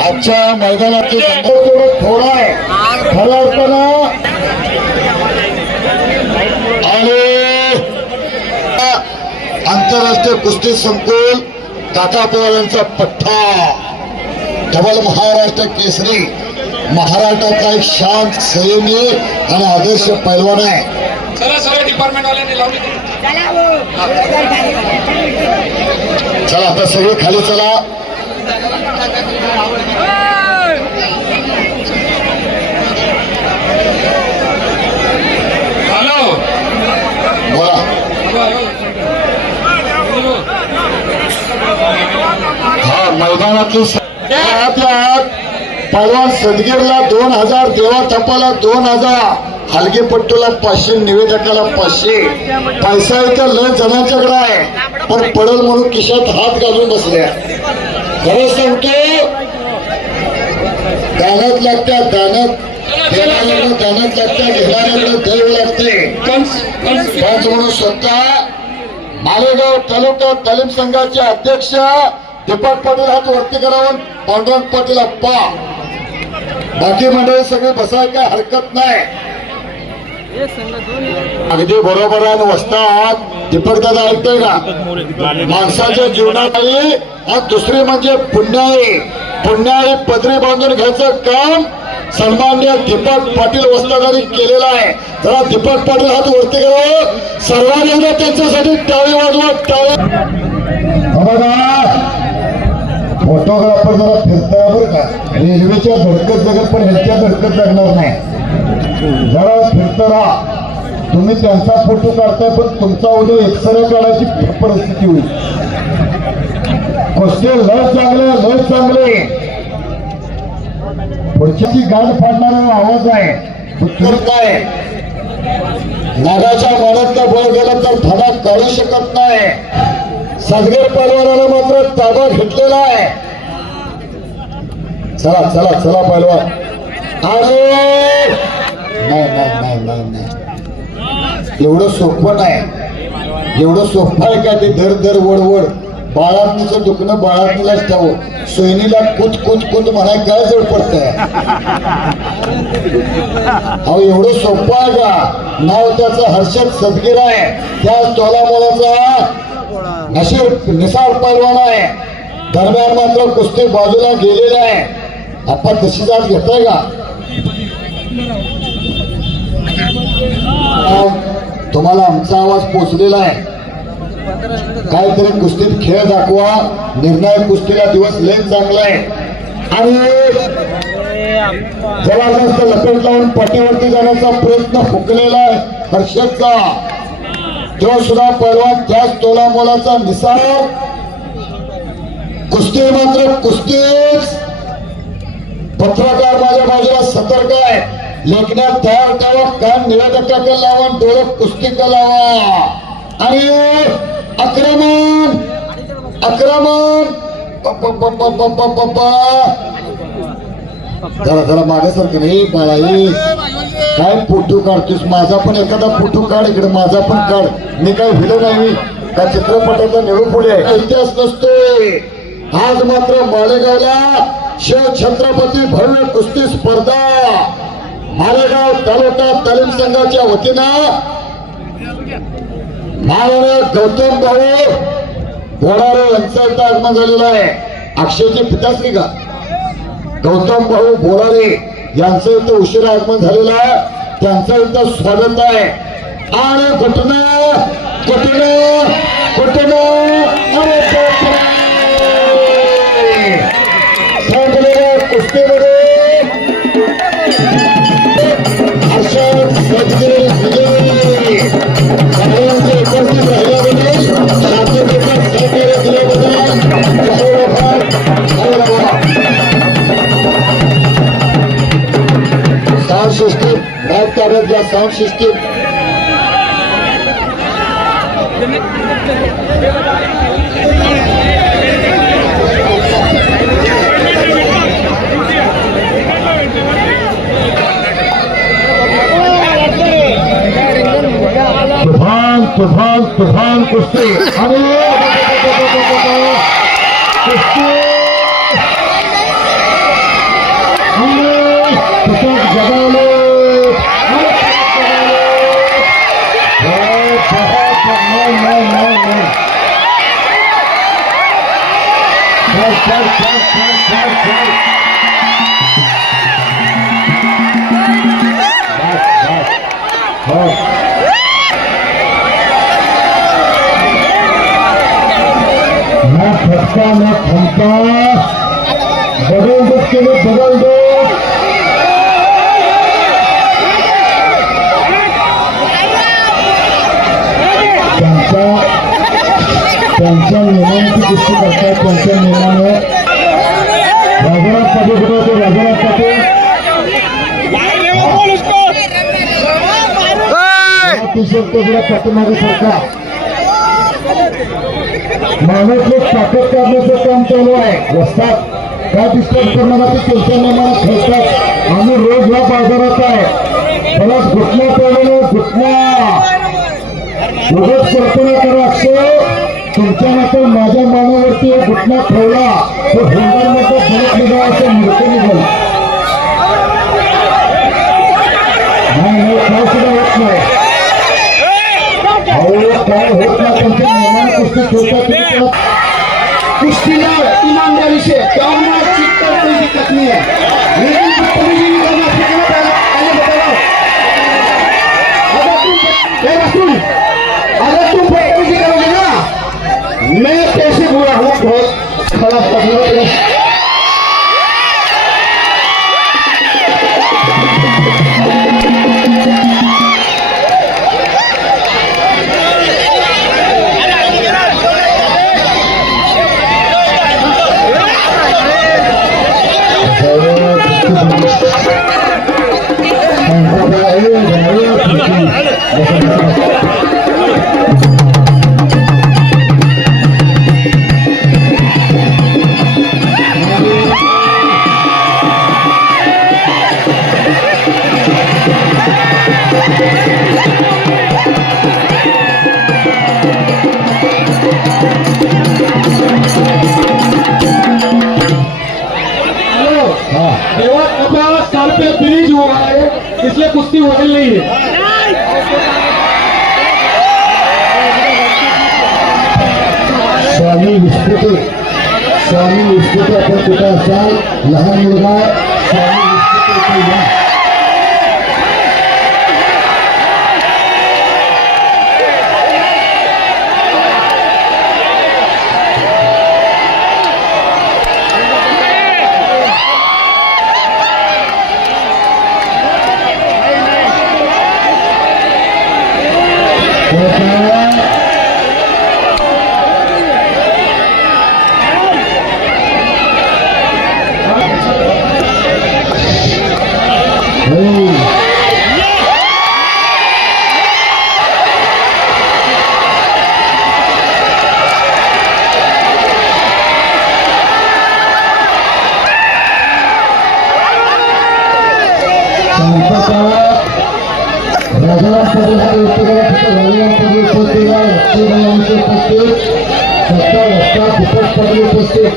आजच्या मैदानाचे थोडा आहे खऱ्या अर्थानं आणि आंतरराष्ट्रीय कुस्ती संकुल काका पवार यांचा पठ्ठा डबल महाराष्ट्र केसरी महाराष्ट्राचा एक शांत संयमी आणि आदर्श पैलवान आहे. डिपार्टमेंट वाल्यांनी लावली. चला आता सगळे खाली चला. हॅलो बोला. हा मैदानातली पैलवान सदगीरला 2000, देवा थापाला 2000, हलगेपट्टूला 500, निवेदकाला 500. पैसा इथं लय जणांच्याकडे आहे पण पडल म्हणून खिशात हात घालून बसल्या. खरं सांगतो दानात लागत्या दानात लागत्या घेणाऱ्याकडे द्यावं लागते. पंच म्हणून स्वतः मालेगाव तालुका तालीम संघाचे अध्यक्ष दीपक पाटील हात वरती करावून पांडुरंग पाटील अप्पा. बाकी मंडळी सगळी बसाय काय हरकत नाही. अगदी बरोबर आहे. वस्तात दीपक दादा ऐकतोय का? माणसाच्या जीवनात आली आणि दुसरी म्हणजे पुण्याई पदरी बांधून घ्यायचं काम सन्माननीय दीपक पाटील वस्तादारी केलेलं आहे. जरा दीपक पाटील हात वरती करावं. सर्वांनी त्यांच्यासाठी टाळी वाजवा. टाळी फोटोग्राफर जरा फिरताय बरं का. रेल्वेच्या धडकत जगत पण ह्याच्या धडकत जगणार नाही. जरा फिरत राहा. तुम्ही त्यांचा फोटो काढताय पण तुमचा उद्या एक्सरे काढायची परिस्थिती होईल. कुस्ती लय चांगले पुढच्याची गाठ फाडणारा आवाज आहे. उत्तर काय नागाच्या मनातला बळ गेला तर धडा काढू शकत नाही. सदगीर पैलवानाला मात्र ताबा घेतलेला आहे. चला पैलवान. आणि नाही एवढं सोपं नाही. एवढं सोपं आहे का ते धर वडवड. बाळातनीचं दुखणं बाळातनीलाच ठावं. सोयनीला कुत म्हणाय काय जड पडतंय. अहो एवढं सोपं आहे का? नाव त्याचं हर्षद सदगीर आहे. त्या तोलामोलाचा निसार पैलवान आहे. दरम्यान मात्र कुस्ती बाजूला गेलेले आहे. आपण तशी जात घेताय का? तुम्हाला आमचा आवाज पोचलेला आहे. काहीतरी कुस्तीत खेळ दाखवा. निर्णायक कुस्तीला दिवस लय चांगला आहे. आणि जबरदस्त लपेट लावून पाठीवरती जाण्याचा प्रयत्न फुकलेला आहे हर्षदचा. तो सुद्धा पैलवान त्याच तोला मोलाचा निसार. कुस्ती मात्र कुस्तीच. पत्रकार माझ्या बाजूला सतर्क आहे. लेखण्यात तयार ठेवा. कान निवेदकाकडे लावा. डोळे कुस्तीकडे लावा. आणि आक्रमण जरा मागासारखं नाही बाळा. काय फोटो काढतोस? माझा पण एखादा फोटो काढ. इकडे माझा पण काढ. मी काय भिलो नाही का चित्रपटाचा निळू पुढे इतिहास नसतोय. आज मात्र मालेगावला शिव छत्रपती भव्य कुस्ती स्पर्धा मालेगाव तालुका तालीम संघाच्या वतीनं माननीय गौतम भाऊ बोरारे यांचा इथं आगमन झालेलं आहे. अक्षयची पिताश्री का गौतम भाऊ बोरारे यांचं इथं उशिरा आगमन झालेलं आहे. त्यांचं इथं स्वागत आहे. आणि कुठनं साऊंड सिस्टीम. तुफान तुफान तुफान कुस्ती आणि कुस्ती जगावले न फटका न थमका बदल केले बदल दो. त्यांच्या नियमांची कुस्ती करतात. त्यांच्या नियमाने राजाराम पाटील कुठे होते? राजाराम पाटील पाठीमागे सरका माणूस ताकद करण्याचं काम चालू आहे. रस्त्यात त्या डिस्टर्ब करण्यासाठी त्यांच्या नियमाने खेळतात. आम्ही रोज या बाजारात आहे. त्याला घुटण्या पडणे घुटण्या उगाच कल्पना करा. तुमच्या मात्र माझ्या मानावरती एक घुटना ठेवला तो होंडामध्ये फरक निघाला असं मूर्ख निघाल. नाही काय सुद्धा होत नाही. काय होत नाही. त्यांच्या नियमाने कुस्ती ठेवतात. कुस्तीला इमानदारी से कोई दिक्कत नहीं है. लेकिन बदतमीजी नहीं करना सीखना पहले बताओ. अगर तुम बदतमीजी करोगे ना मैं कैसे बुरा हूँ बहुत खराब पकड़ो. साल पे ब्रिज हुआ है इसलिए कुश्ती होटल नहीं है. स्वामी विस्फोटे आपण कुठे असाल लहान मुलगा स्वामी विस्फोटे या. राजाराम पाटील हा राजाराम पाटील उपस्थित आहे. लक्ष्मीबाई उपस्थित सत्ता रस्ता भूपत पाटील उपस्थित.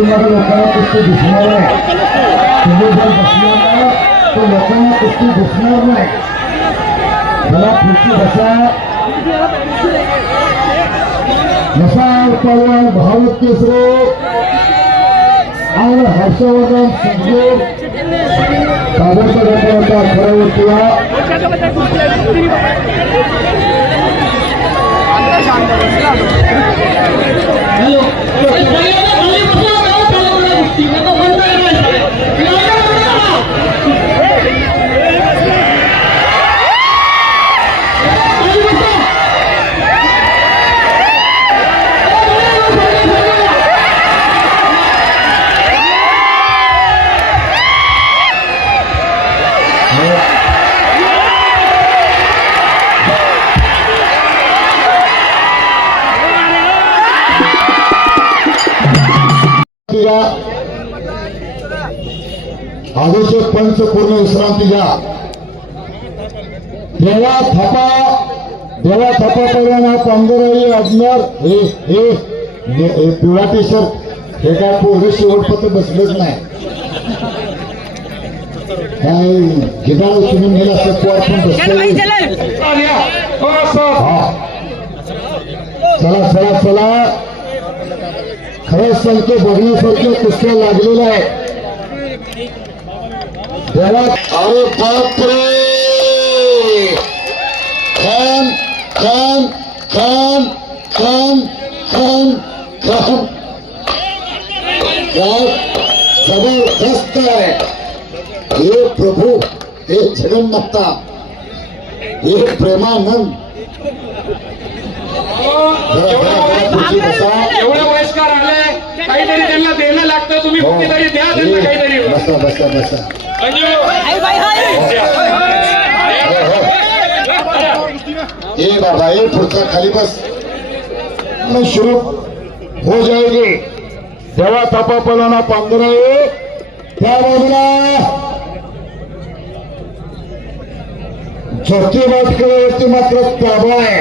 पाठीमागे लोकांना कुस्ती दिसणार आहे. तुम्ही जर बसला ना तर लोकांना कुस्ती दिसणार नाही. मला पुढची बसा पहलवान भावत केसरे आणि हर्षवर्धन संजय कागदचा गटाचा खरावरती आदेश पंच पूर्ण विश्रांती घ्या. देवा थापा पहिला पंधरावी अजमेर हे पिवळा टी शर्ट हे काय पोरं शेवटपत्र बसलेच नाही. काय गिटार उचलून गेला असं पोर पण बसले. चला खरंच संख्या बघण्यासारख्या कुस्त्या लागलेल्या आहे. अरे बापरे खान खान खान खान खान खान काय जबरदस्त आहे. हे प्रभू हे जगन्नाथा हे प्रेमानंद. एवढे वयस्कर आले काहीतरी त्यांना देणं लागतं. तुम्ही कुठेतरी द्या त्यांना काहीतरी. बसा ए बाबा ये पुढचा खाली बस. मैं शुरू हो जाएगी. देवा थापा पहिला 15 त्या बाजूला ज्योती वाटकरवरती मात्र ताबा आहे.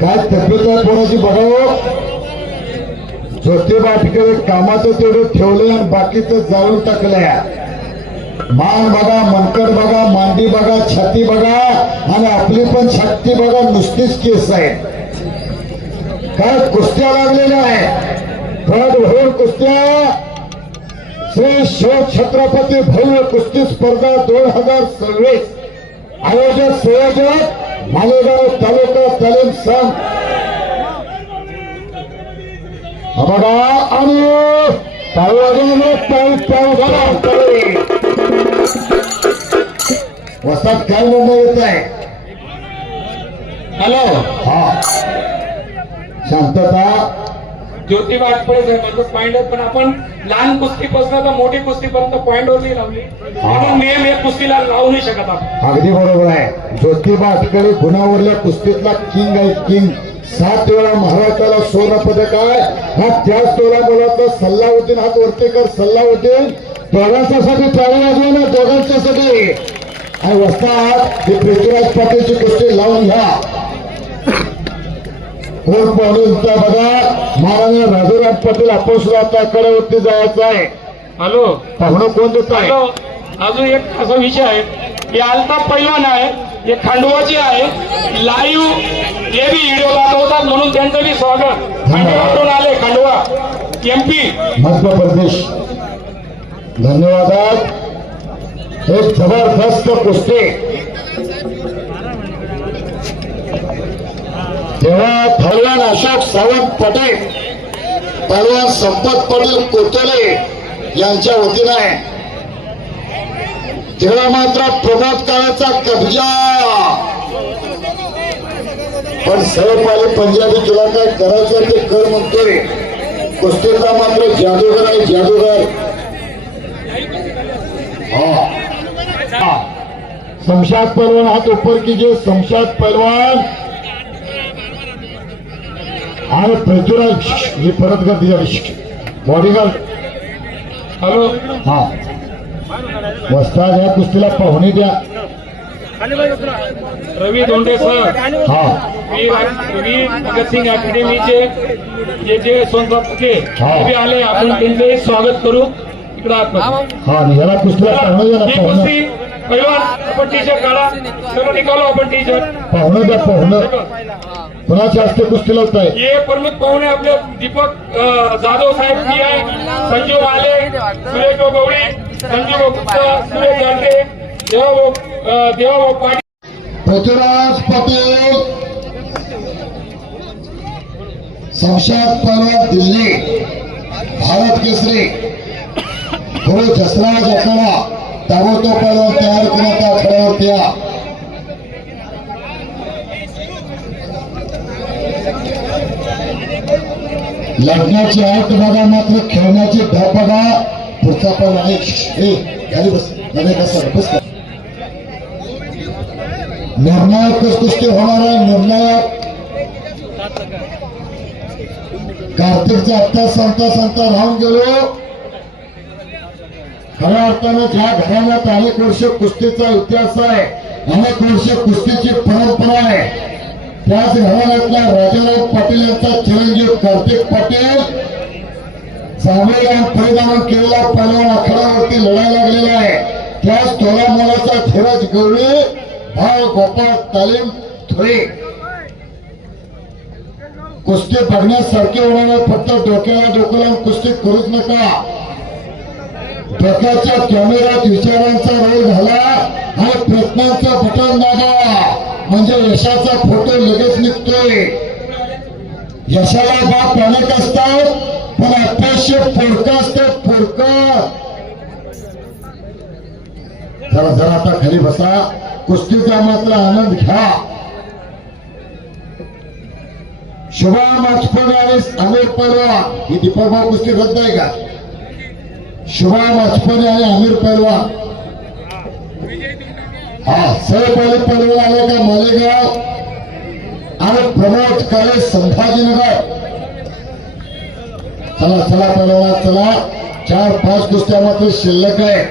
काय तब्येत आहे कोणाची बघावं. ज्योती वाटकर कामाचं तेवढं ठेवलंय आणि बाकीचं जाळून टाकलंय. मान बघा, मनकट बघा, मांडी बघा, छाती बघा आणि आपली पण छाती बघा. नुसतीच केस आहे. काय कुस्त्या लागलेल्या आहे. पद भरून कुस्त्या. श्री शिव छत्रपती भव्य कुस्ती स्पर्धा 2026 आयोजक संयोजक मालेगाव तालुका तालीम संघ. बघा आणि वस्तात काय निर्णय येत आहे. हॅलो हा शांतता. ज्योती वाटपडे पॉइंट आहेत पण आपण लहान कुस्तीपासून तर मोठी कुस्तीपर्यंत पॉइंट वरती लावली म्हणून नेम एक कुस्तीला लावू नाही शकत आपण. अगदी बरोबर आहे. ज्योतिबा अटकळे गुणावरल्या कुस्तीतला किंग आहे. किंग 7 वेळा महाराष्ट्राला स्वर्ण पदक आहे. हा त्याच तोला बोलाचा सल्लाउद्दीन हात वर्तेकर सल्लाउद्दीन दोघांच्यासाठी टाळी वाजवा ना दोघांच्यासाठी. आणि वस्तात हे पृथ्वीराज पाटीलची कुस्ती लावून घ्या. कोण पाहुणे बघा. महाराजा राजाराम पाटील आपण सुद्धा आता कड्यावरती जायचं आहे. हॅलो पाहुणं कोण देत आहे. अजून एक असा विषय आहे. हे अल्ताफ पैलवान आहे. हे खांडवाची आहे. लाईव्ह हे बी व्हिडिओ दाखवतात म्हणून त्यांचं बी स्वागत. खांडवाकडून आले. खांडवा MP मध्य प्रदेश. धन्यवाद. एक जबरदस्त कुस्ती. तेव्हा पहलवान अशोक सावंत पटेल पहलवान संपत पटेल कोतोले यांच्या वतीनं आहे. तेव्हा मात्र प्रमोद काळाचा कब्जा. पण सहपाली पंजाबी तुला काय करायचं ते कर म्हणतोय. कुस्तीचा मात्र जादूगर आहे. जादूगर. शमशाद पहलवान हाथ ऊपर कीजिए. शमशाद पहलवान आणि पृथ्वीराज ही परत गर्दी झाली. बॉडीगार्ड. हॅलो हा वस्ताद या कुस्तीला पाहुणे द्या. रवी धोंडे सर, हा वीर भगतसिंग अकॅडमीचे जे सोनसातके हा. ते बी आले, आपण त्यांचे स्वागत करू. इकडे आतमध्ये. हा याला कुस्तीला पाहुणं द्या ना, ही पाहुणं कुस्ती पैलवान, आपण टी शर्ट काढा, सर्व निकालो आपण टी शर्ट. पाहुणं द्या, पाहुणं कुणाचे असते कुस्ती लावताय. हे प्रमुख पाहुणे आपले दीपक जाधव साहेब पी आहे, संजीव माले, सुरेश गवळी, संजीव गुप्ता, सुरेश जांडे, देवा पाटील, पृथ्वीराज पाटील, शमशाद परवा दिल्ली, भारत केसरी, गुरु जसराज अखाडा, ताबडतोब पैलवान तयार करण्यात आखाड्यावरती या. लढण्याची आत बघा, मात्र खेळण्याची ढब बघा. पुढचा पैलवान खाली बस, नाही बस बस. निर्णायक कुस्ती होणार आहे. निर्णायक कार्तिकचा आत्ता सांगता राहून गेलो. खऱ्या अर्थानं ज्या घराण्यात अनेक वर्ष कुस्तीचा इतिहास आहे, अनेक वर्ष कुस्तीची परंपरा आहे, त्याच घराण्यातल्या राजाराम पाटील यांचा चिरंजीव कार्तिक पाटील चांगले परिधान केलेला पैलवान आखाड्यावरती लढायला लागलेला आहे. त्याच तोलामोलाचा धीरज गवळी, भाव गोपाळ तालीम थोडे. कुस्ती बघण्यासारखी होणार आहे, फक्त डोक्याला डोकं लावून कुस्ती करूच नका. डोक्याच्या कॅमेऱ्यात विचारांचा रोल घाला आणि प्रश्नांचं बटन दाबा, म्हणजे यशाचा फोटो लगेच निघतोय. यशाला बाप अनेक असतात, पण अपयश फोडकं असतं, फोडकं. जरा आता खाली बसा, कुस्तीचा मात्र आनंद घ्या. शुभम अचपणे आणि आमिर पैलवान, ही दीपकभाऊ कुस्ती रद्द आहे का? शुभम अचपणे आणि आमिर पैलवान, हा सहपाली पैलवान आले का मालेगाव आणि प्रमोद काळे संभाजीनगर. चला चला पैलवान चला, 4-5 कुस्त्या मात्र शिल्लक आहे.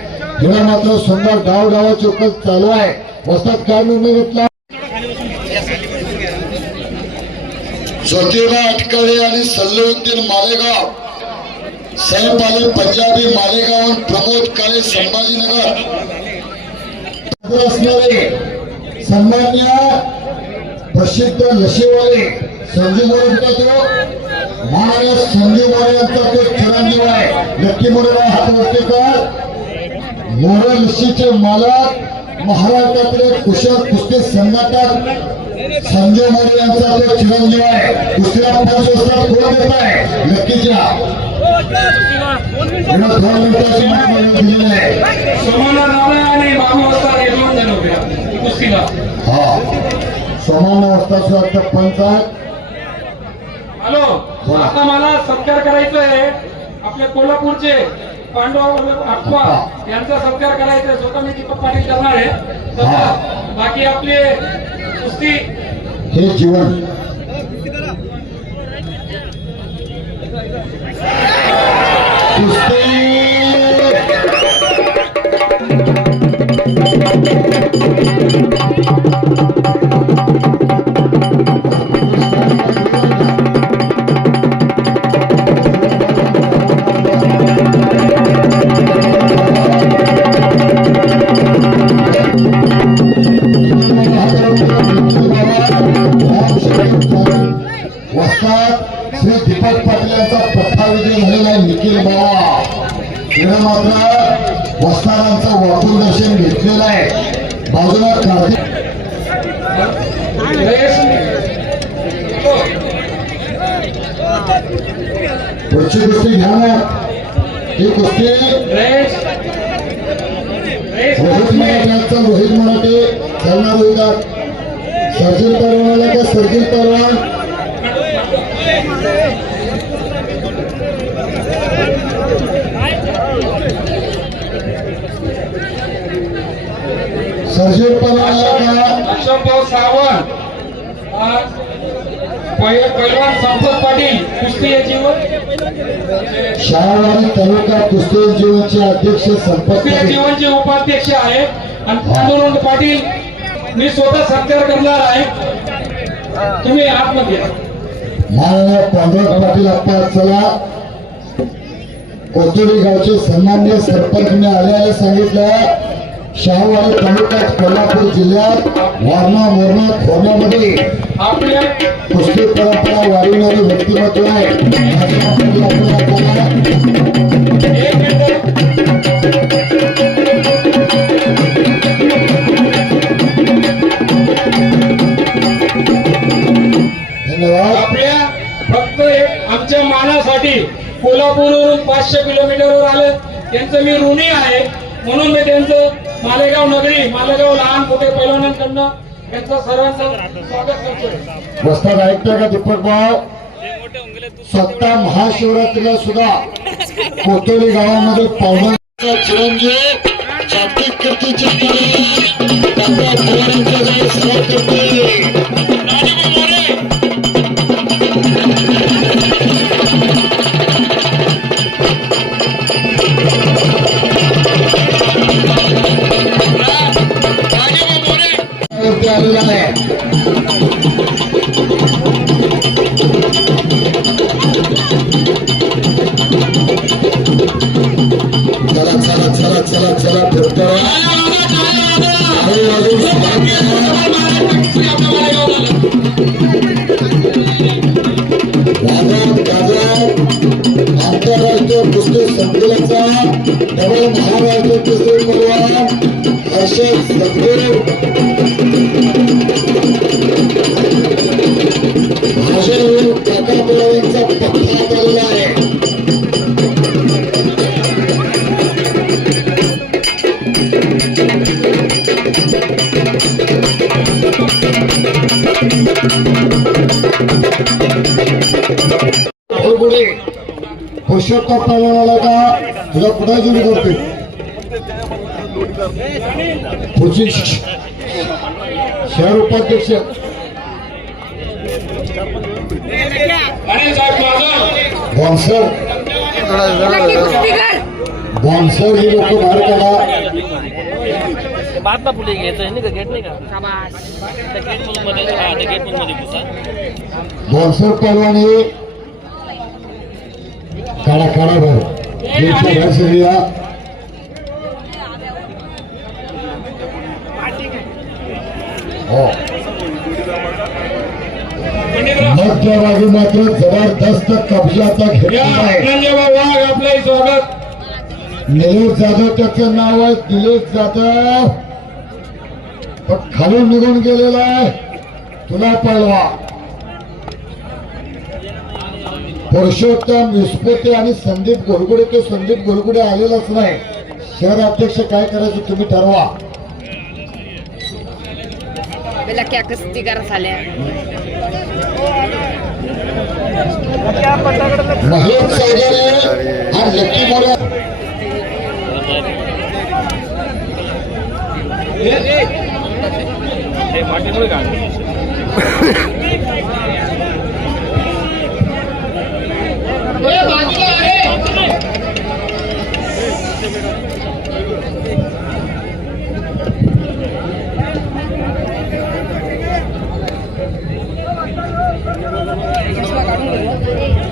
हिला मात्र सुंदर डाव चौकत चालू आहे. वस्तात काय निर्णय घेतला? ज्योतिबा अटकळे आणि सल्लुद्दीन मालेगाव, सैफ अली पंजाबी मालेगाव आणि प्रमोद काळे संभाजीनगर. असणारे सन्मान्य प्रसिद्ध लशीवाले संजू मोरे, तो महाराज संजू मोरे यांचा तो चिरंजीव आहे. नक्की मोरे हातवरती कर. मोरे लशीचे मालक, महाराष्ट्रातले कुशल कुस्ती संघटक संजय मोरे यांचा तो चिरंजीव आहे. कुस्तीला 5 वाजता गोल देत आहे. नक्कीच्या 2 मिनिटाची मागणी दिलेली आहे. सोमनाथ नावळे आणि बाबू वस्ताद हे 2 जण होते कुस्तीला. हा सोमन वाजता सुद्धा पंच आहेत. हॅलो, आता मला सत्कार करायचा आहे. आपले कोल्हापूरचे पांडव अप्पा यांचा सत्कार करायचा आहे. स्वतः मी दीपक पाटील करणार आहे. तर बाकी आपले कुस्ती हे जीवन कुस्ती वस्ताद श्री दीपक पाटील यांचा पठ्ठा विजय झालेला आहे. निखिल बाबा तिने मात्र वस्तादांचं वाटून दर्शन घेतलेलं आहे. बाजूला कार्तिक पुढची कुस्ती घ्या ना. ही कुस्ती रोहित मराठ्यांचा रोहित मराठे चालणार होतात. सर्जिल परवानाला का सर्जिल परवान सर्जिल परवानाला का अशोकभाऊ सावंत, पैलवान संपत पाटील कुस्ती याची शहावाडी तालुका कुस्ती जीवनचे अध्यक्ष संपत कुस्ती जीवनचे उपाध्यक्ष आहेत. आणि पांडुरंग पाटील मी स्वतः सत्कार करणार आहे. तुम्ही आतमध्ये या. माननीय पांडुरंग पाटील अप्पा चला. कोथोडी गावचे सन्माननीय सरपंच मी आल्याने सांगितलं शाहूवाडी तालुक्यात कोल्हापूर जिल्ह्यात वारणा मोरणा खोऱ्यामध्ये आपल्या कुस्ती परंपरा वाढविणारी व्यक्तिमत्व आहे. एक मिनिट. धन्यवाद. आपल्या फक्त एक आमच्या मानासाठी कोल्हापूरवरून 500 किलोमीटरवर आले. त्यांचं मी ऋणी आहे. म्हणून मी त्यांचं मालेगाव नगरी मालेगाव लहान मोठे पैलवानांकडनं त्यांचं सर्वांचं स्वागत करतोय. वस्ताद ऐकता का दीपक भाऊ? स्वतः महाशिवरात्रीला सुद्धा कोथोडी गावामध्ये पावसाचा चिरंजीव जागतिक कीर्तीचे आलेला आहे. चला चला चला चला चला फिरतो. आंतरराष्ट्रीय कुस्ती संकुलाचा डबल महाराष्ट्र कुस्ती पैलवान हर्षद सदगुरू भाषेवरून काका पैलवानचा पत्ता आलेला आहे. पुढे पुरुषोत्तम पैलवानाला का तुला पुन्हा जोडी करते पुढची शहर उपाध्यक्ष बॉन्सर बॉन्सर ही लोक बाहेर काढा. बातला पुढे घ्यायचं आहे गेट नाही का गेट मध्ये पुसा बॉन्सर पैलवान हे काढा काढा भर गेटच्या बाहेर सगळ्या. हो मध्यभागी मात्र जबरदस्त कब्जाचा घेतला आहे. वाघ आपलं स्वागत. निलेश जाधव त्याचं नाव आहे. निलेश जाधव पण खालून निघून गेलेला आहे. तुला पळवा पुरुषोत्तम विस्फोटे आणि संदीप गोलगुडे. तो संदीप गोलगुडे आलेलाच नाही. शहर अध्यक्ष काय करायचं तुम्ही ठरवा. क्या कुस्ती कर साल्या महेश चौधरी आणि लक्की मोरे पाठीमुळे का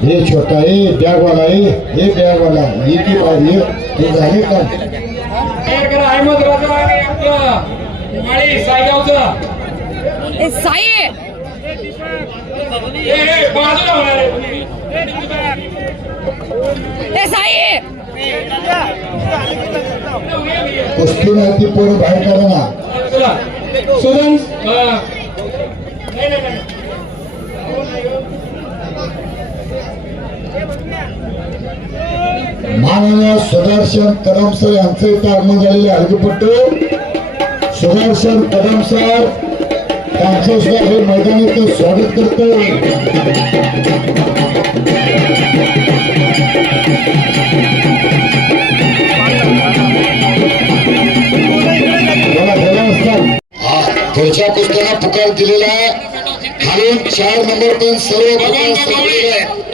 हे छोटा हे बॅग वाला हे बॅग वाला हे की बाहेर ते झाले का. अहमद राजा आणि आपलं माळी सायगावचं साई बाजूला होणार आहे. साई कुस्ती नाही ती पोरं बाहेर काढा ना. चला सुरंग माननीय सुदर्शन कदम सर यांचे इथे आगमन झालेले हलगीपट्टू सुदर्शन कदम सर त्यांचं सुद्धा हे मैदानाचं स्वागत करतो. पुढच्या कुस्त्याला पुकार दिलेला आहे. खालून 4 नंबर पण सर्व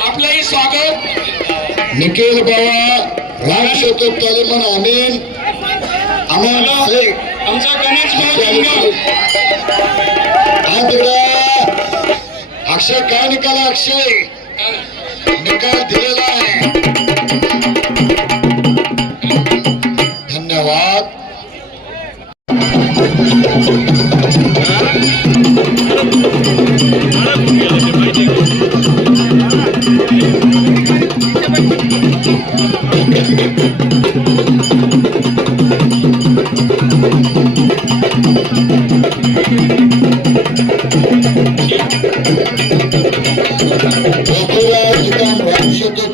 आपलंही स्वागत. निखिल बाबा राम शेतक तालिमन अमीन अमन शेख आमचा गणेश भाऊ हा तिकडे अक्षय काय निकाल आहे? अक्षय निकाल दिलेला आहे. धन्यवाद.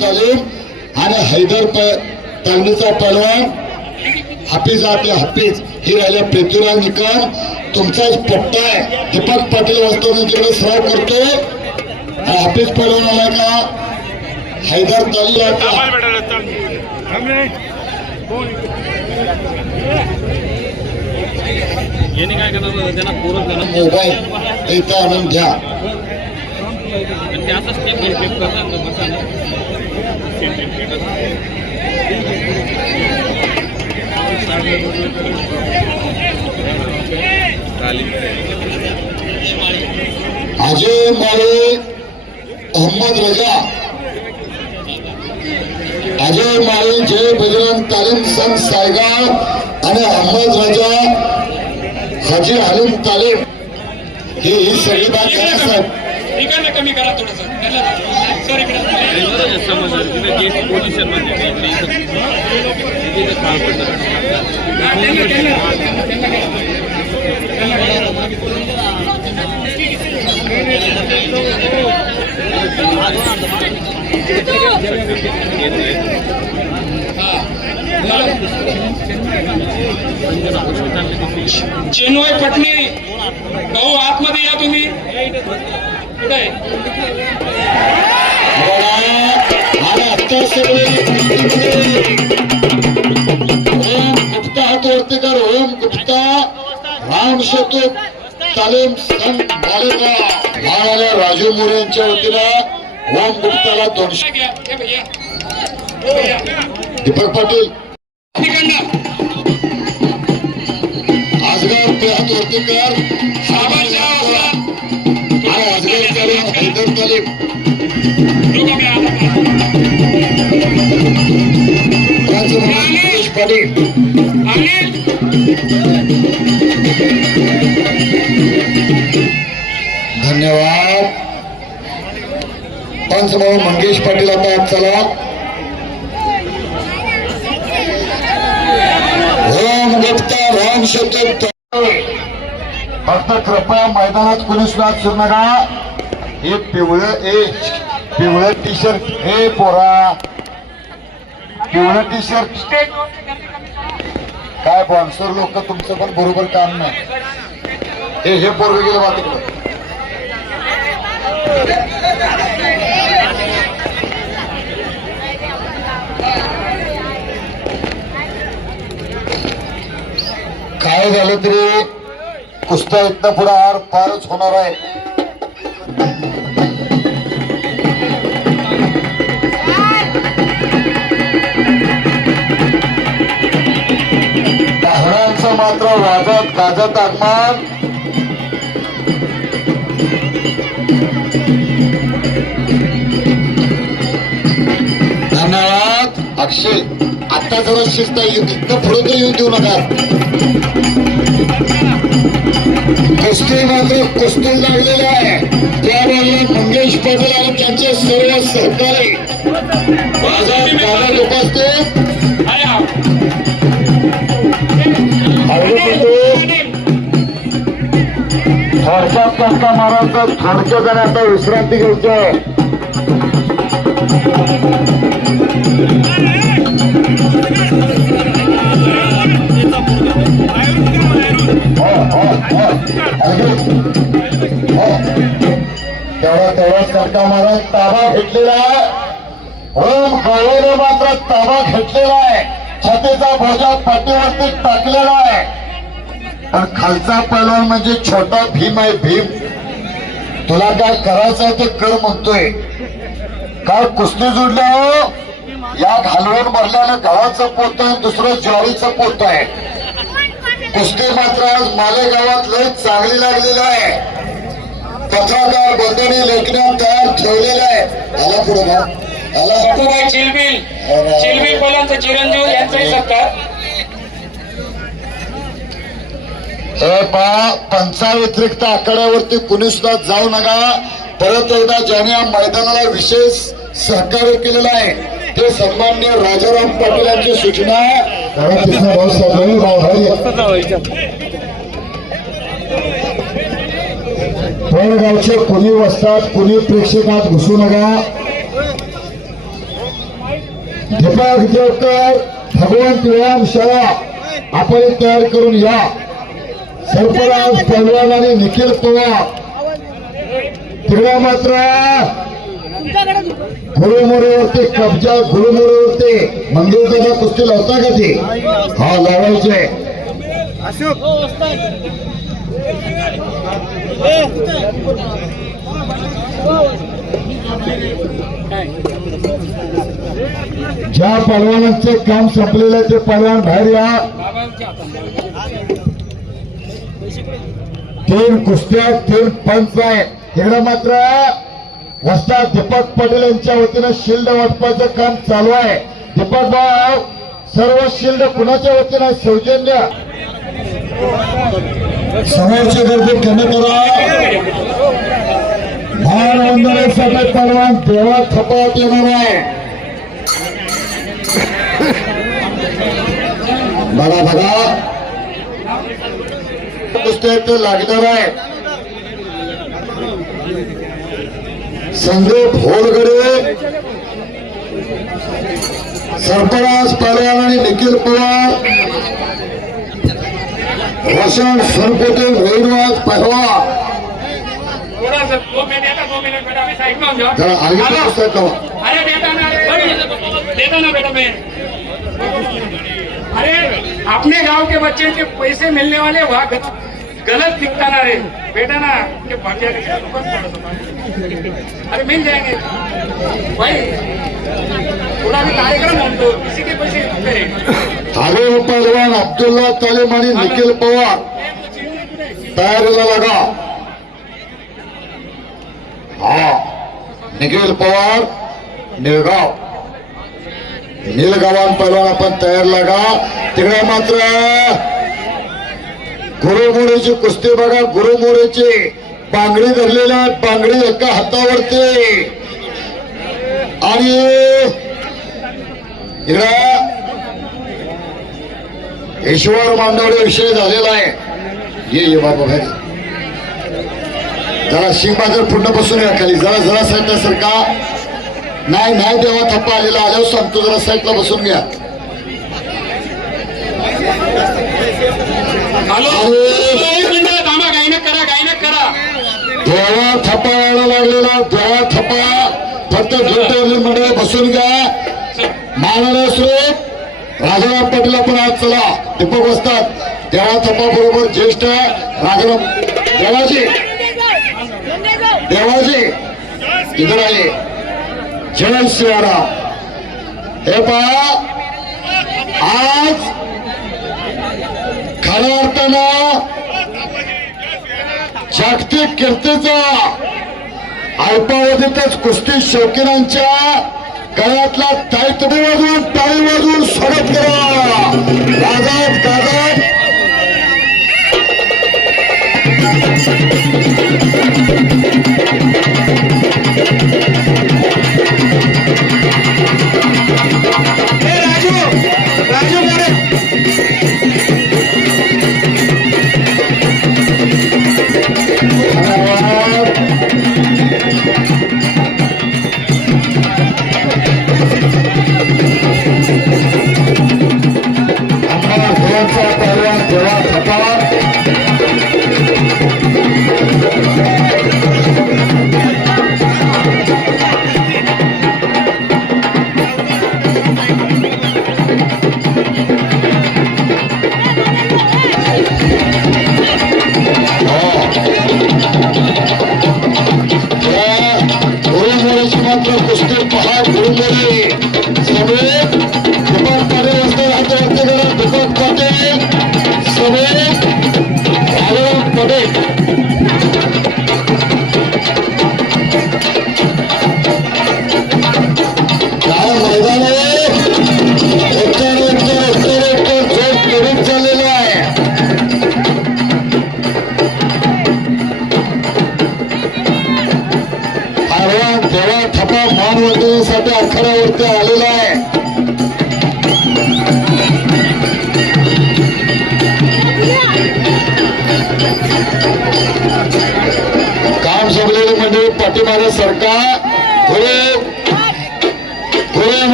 तालीम आणि हैदर तालमीचा पहलवान हाफिज आपले हाफिज ही राहिल्या पृथ्वीराज निकम. तुमचाच पट्टा आहे. दीपक पाटील वास्तव तिकडे सराव करतो. हाफिज पहलवान आला का? हैदर तालीम काय करणार त्यांना पूरक मोबाईल इथं आणून घ्या. ते आता स्टेप अजय माळे अहमद रजा. अजय माळे जय बजरंग तालीम संघ सायगाव आणि अहमद रजा हाजी हलीम तालीम ही सगळी बात करा साहेब. इकडनं कमी करा थोडंसं. सर इकडे पोझिशन चेन्नई पटणी भाऊ आतमध्ये या तुम्ही. कुठे आता सगळे ओम गुप्ता हात वरती कर. ओम गुप्ता राम सेतू तालीम संघ मालेगाव महाराजा राजू मोरे यांच्या वतीनं ओम गुप्ताला 200. घ्या हे भैया. हे भैया दीपक पाटील तिकडनं आजगाव पे हात वरती कर. सावध जा असला. आणि आजगाव तालीम हैदर तालीम पाटील धन्यवाद. पंच म्हणून मंगेश पाटील आता आज चला. ओम गुप्ता राम शतक. फक्त कृपया मैदानात कोणी सुद्धा सुरू नका. हे पिवळं टी शर्ट हे पोरा पिवळं टी शर्ट काय बॉन्सर लोक तुमचं पण बरोबर काम नाही. हे पोरग गेलं बा तिकडं. काय झालं तरी कुस्त्या इथनं पुढे आर पारच होणार आहे. पाहुण्यांचं मात्र वाजत गाजत आगमन. धन्यवाद. अक्षय आता जरा शिस्त इथनं पुढे तर येऊन देऊ नका. कुस्ती मात्र कुस्ती लागलेली आहे. त्यावेळेला मंगेश पाटील आणि त्यांचे सर्व सहकारी लोक असते. थोडक्यात टक्का मारायचं. थोडक्यात आणि आता विश्रांती घ्यायची आहे. तेवढाच टक्का मारत ताबा घेतलेला आहे. ओम गवळीने मात्र ताबा घेतलेला आहे. छातीचा भोजा पाठीवरती टाकलेला आहे. पण खालचा पैलवान म्हणजे छोटा भीम आहे. भीम तुला काय करायचं ते कर म्हणतोय. काय कुस्ती जुडल्या हो. या घालवून भरल्यानं गव्हाचं पोत आहे. दुसरं ज्वारीचं पोत आहे. कुस्ती मात्र आज मालेगावात लय चांगली लागलेली आहे. पथाकार बंधनी लेखण्यात तयार ठेवलेला आहे. आला पुढे भाऊ आला. बापूबाई चिलबिल बोलांचा चिरंजीव यांचाही सत्कार. हे पहा पंचाव्यतिरिक्त आखाड्यावरती कुणी सुद्धा जाऊ नका. परत एकदा ज्याने या मैदानाला विशेष सहकार्य केलेलं आहे ते सन्माननीय राजाराम पाटील यांची सूचना. गावचे कुणी वस्तात कुणी प्रेक्षकात घुसू नका. दीपक देवकर भगवंत व्यायाम शाळा आपण तयार करून या. सरफराज पहलवान आणि निखिल पवार तिकडे मात्र गुरुमोरेवरती कब्जा. गुरुमोरेवरती मंगेशदादा कुस्ती लावता का ते? हा लावायचे. ज्या पहलवानांचे काम संपलेलं आहे ते पहलवान बाहेर या. 3 कुस्त्या 3 पंच आहे. इकडे मात्र वस्ताद दीपक पटेल यांच्या वतीनं शिल्ड वाटपाचं काम चालू आहे. दीपक भाऊ सर्व शिल्ड कुणाच्या वतीनं सौजन्य समोरची गर्दी कमी करा. मानवंदनेसाठी पहलवान देवा खपात येणार आहे. बघा कुस्त्या लागणार आहे. संदीप होलगडे सरफराज पहलवान आणि निखिल पवार रोशन सोनकोटे वेणुवाज पहलवान थोड़ा सा 2 मिनट बेटा अभी साइड में हो जाओ. जरा आगे हेलो. कुस्त्या करा. अरे बेटा ना देता ना बेटा मैं. अरे अपने गांव के बच्चे के पैसे मिलने वाले वहाँ गलत दिखता ना रे बेटा ना के भाग्य. अरे मिल जाएंगे भाई. थोड़ा भी कार्यक्रम हम तो किसी के पैसे करें. आगे पहलवान अब्दुल्ला तालीम आणि निखिल पवार तयारीला लागा. हा निखिल पवार निळगाव निलगावान पहलवान आपण तयार लागा. तिकडे मात्र गुरुमोरेची कुस्ती बघा. गुरुमोरेची बांगडी धरलेल्या बांगडी एका हातावरती आणि इकडे ईश्वर मांडवडे विषय झालेला आहे. ये बाबा भाई जरा शिंगबाजर पूर्ण बसून या खाली. जरा साईडला सरका. नाही देवा थप्पा आलेला आल्यावर सांगतो. जरा साईडला बसून घ्या. करा देवा थप्पा यायला लागलेला. देवा थप्पा फक्त मध्ये बसून घ्या. माननीय श्री राजाराम पाटील आपण आज चला. दीपक वस्ताद देवा थप्पा बरोबर ज्येष्ठ राजाराम देवाजी इधर आले. जय श्रीराम. हे पहा आज खऱ्या अर्थानं जागतिक कीर्तीचा अल्पावधीतच कुस्ती शौकीनांच्या गळ्यातला ताईतडी वाजवून टाळी वाजवून स्वागत करा. गाजत गाजत राजू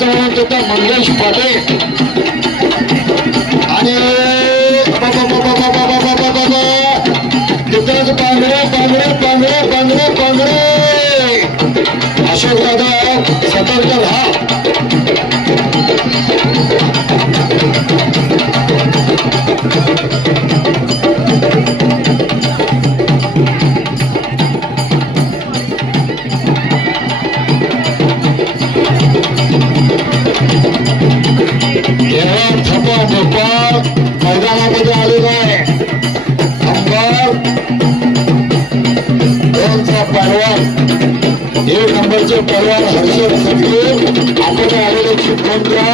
नावाचा म्हणून होता मंगेश पाटे आणि तिथंच बांगडे बांगडे बांगडे बांगडे बांगडे अशोक दादा सतर्क राहा. मैदानामध्ये आलेला आहे नंबर 2चा पहलवान 1 नंबरचे पहलवान हर्षद सगळे आपण आलेले चिपळूणच्या